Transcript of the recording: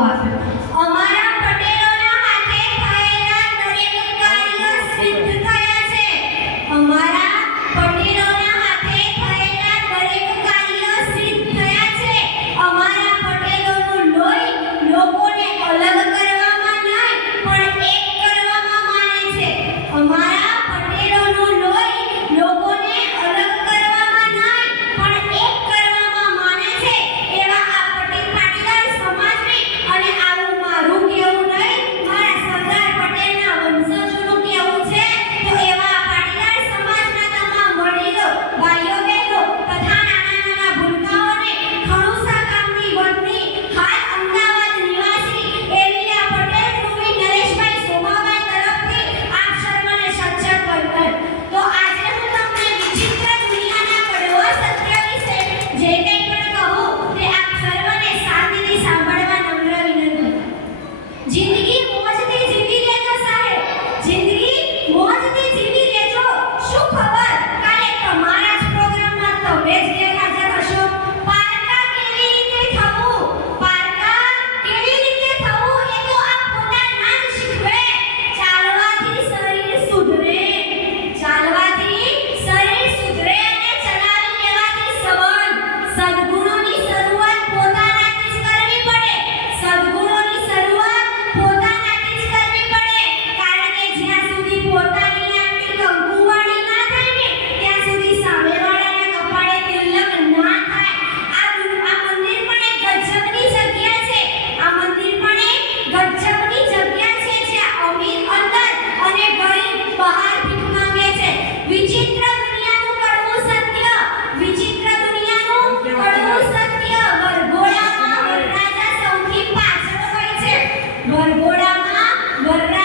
맞아요. વરઘોડામાં વરરાજા